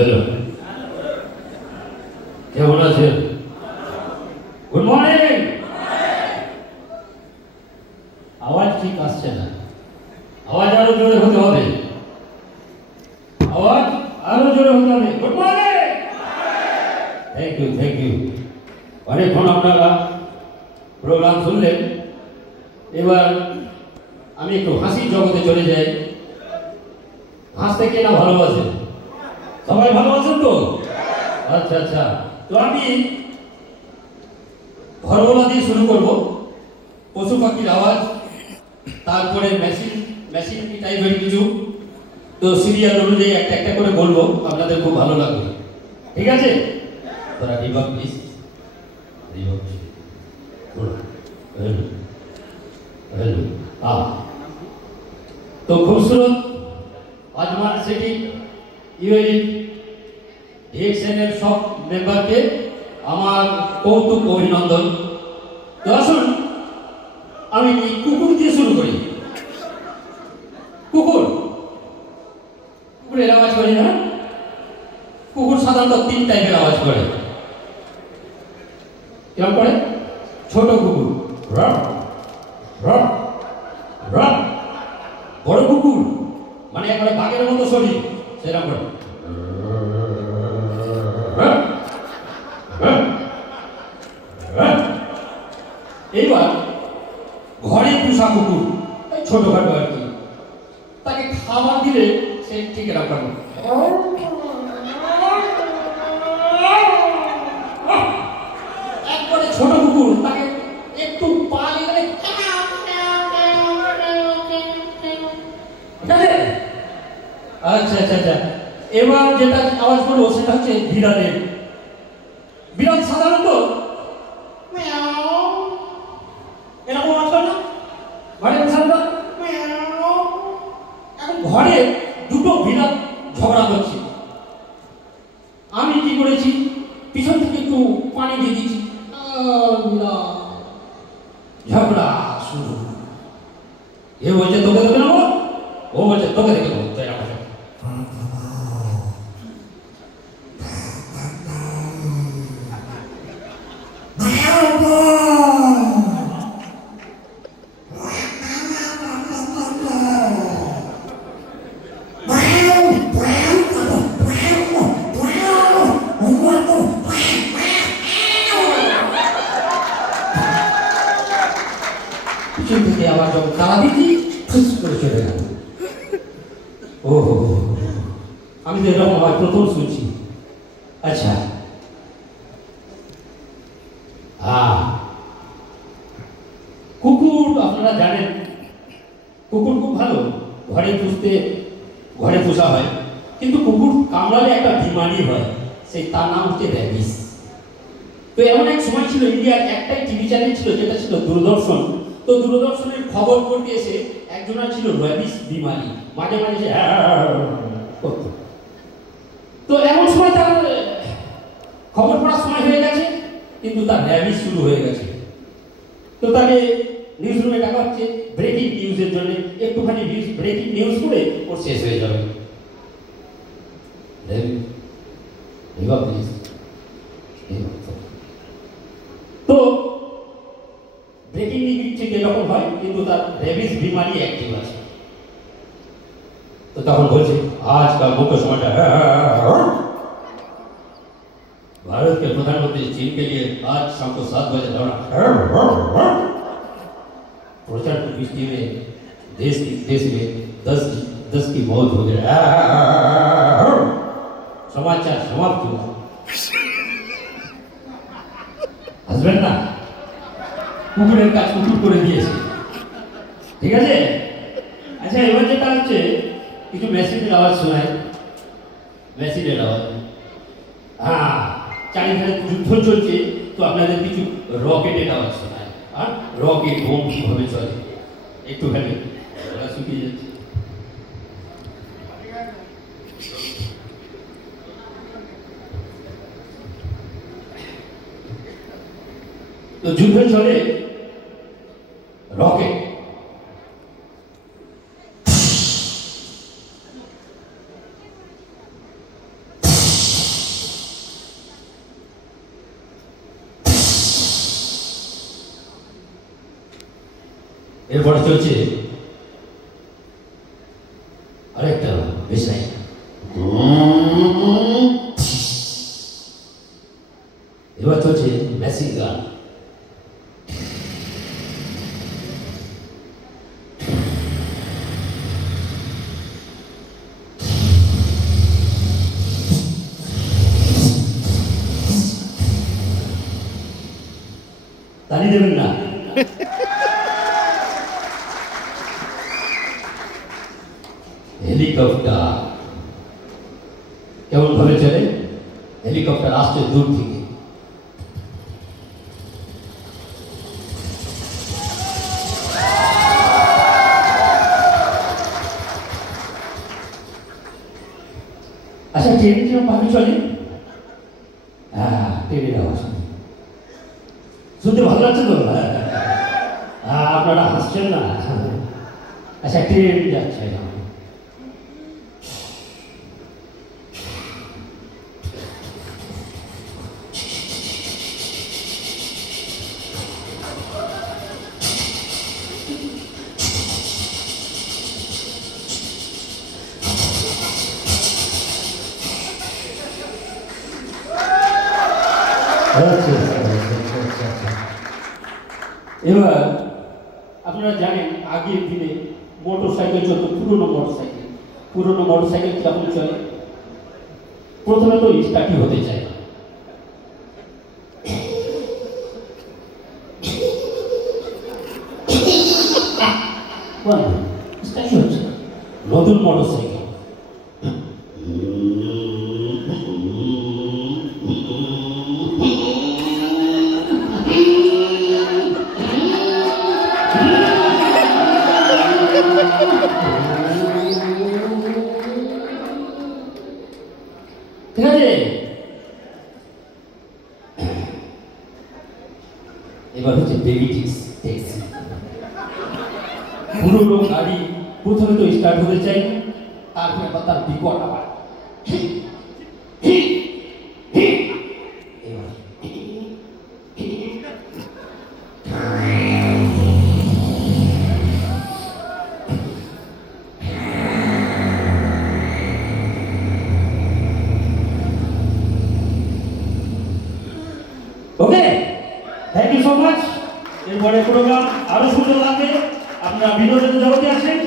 Hello, কেমন আছেন? Good morning. আওয়াজ ঠিক আসছে না, আওয়াজ আরো জোরে হতে হবে, আওয়াজ আরো জোরে হতে হবে। Good morning. Thank you, thank you. অনেকক্ষণ আপনারা প্রোগ্রাম শুনলেন। এবার আমি একটু হাসির জগতে চলে যাই। হাসতে কে না ভালোবাসে? সবাই ভালোবাসেন তো? আচ্ছা আচ্ছা। তো আমি ঘরওয়ালা দিয়ে শুরু করব, পশু পাখির আওয়াজ, তারপরে মেশিন মেশিন টাইপের কিছু। তো সিরিয়াল অনুযায়ী একটা একটা করে বলবো, আপনাদের খুব ভালো লাগবে, ঠিক আছে? তোরা রিভাব প্লিজ, রিভাব। Hello hello. তো খুবসুরত আজমান সিটি ইউএই ডিএক্সএনের সব মেম্বারকে আমার কৌতুক অভিনন্দন। তো আসুন আমি কুকুর দিয়ে শুরু করি। কুকুর, কুকুরের আওয়াজ করি না? কুকুর সাধারণত তিন টাইপের আওয়াজ করে। কেমন করে? ছোট কুকুর রব রব রব, বড় কুকুর মানে একবারে বাঘের মতো শরীর, সেরকম করে এইবার ঘরে পোষা কুকুর, ছোটখাটো আর কি, তাকে খাবার দিলে সে ঠিক রাখবে। একবারে ছোট কুকুর, তাকে একটু পানি দিলে আচ্ছা আচ্ছা আচ্ছা। এবার যেটা আওয়াজ করবো সেটা হচ্ছে বিড়ালের। বিড়াল সাধারণত এরকম আওয়াজ করে না? ঘরে এখন ঘরে দুটো বিড়াল ঝগড়া করছে। আমি কি করেছি, পিছন থেকে একটু পানি দিয়ে দিচ্ছি, ঝগড়া শুরু। এ বলছে তোকে দেখে নেবো, ও বলছে তোকে দেখে নেবো। পিছন থেকে আবার যখন তারা দিচ্ছি, ফুস করে চলে গেল। ও আমি তো এরকম হয় প্রথম শুনছি। আচ্ছা, কুকুর আপনারা জানেন, কুকুর খুব ভালো, ঘরে পোষা হয়। কিন্তু কুকুর কামড়ালে একটা বিমারি হয়, সেই তার নাম হচ্ছে র্যাবিস। তো এমন এক সময় ছিল, ইন্ডিয়ার একটাই টিভি চ্যানেল ছিল যেটা ছিল দূরদর্শন। তো দূরদর্শনের খবর করতে এসে একজনের ছিল র্যাবিস বিমারি, মাঝে মাঝে সে করত। তো এমন সময় তার খবর পড়ার সময় হয়ে গেছে, কিন্তু তার র্যাবিস শুরু হয়ে গেছে। তো তাকে নিউজ রুমে ডাকা হচ্ছে ব্রেকিং নিউজের জন্য। একটুখানি ব্রেকিং নিউজ করে ওর শেষ হয়ে যাবে। তো ব্রেকিং নিউজ ঠিক এরকম হয়, কিন্তু তার র্যাবিস বিমারি অ্যাক্টিভ আছে। তো তখন বলছে আজকাল मुख्य समाचार, भारत के प्रधानमंत्री चीन के लिए आज शाम को 7 बजे दौड़ा। प्रचंड वृष्टि में देश में 10 की मौत हो गई। समाचार समाप्त हुआ। হাসবেন না, কুকুরের কাজ কুকুর করে দিয়েছে, ঠিক আছে? আচ্ছা, এবার যেটা হচ্ছে কিছু মেশিনের আওয়াজ শোনায়। মেশিনের আওয়াজ, চারিধারে যুদ্ধ চলছে, তো আপনাদের কিছু রকেটের আওয়াজ শোনায়। আর রকেট বোম কিভাবে চলে একটুখানি শুকিয়ে যাচ্ছে। তো যুদ্ধ চলে, রকেট এরপরে চলছে আরেকটা বিষয়, এবার চলছে মেশিন গান। তালি দেবেন না। হেলিকপ্টার কেমন ভাবে চলে? হেলিকপ্টার আসছে দূর থেকে। আচ্ছা, ট্রেন কিরকম ভাবে চলে? হ্যাঁ, ট্রেনের আওয়াজ শুনতে ভালো লাগছে তো? হ্যাঁ, আপনারা হাসছেন না। আচ্ছা, ট্রেন যাচ্ছে। এবার আপনারা জানেন আগের দিনে মোটর সাইকেল চলতো, পুরোনো মোটর সাইকেল কিরকম চলে? প্রথমে তো স্টার্টই হতে চায় না। স্টার্টই হচ্ছে না। নতুন মোটর সাইকেল ঠিক আছে। এবার হচ্ছে বেবি ট্যাক্সি। পুরোনো গাড়ি প্রথমে তো স্টার্ট হতে চাই, তারপরে আবার তার বিকট আবার okay. Thank you so much. এরপরে প্রোগ্রাম আরো সুন্দর লাগবে। আপনারা বিনোদনের জগতে আসেন।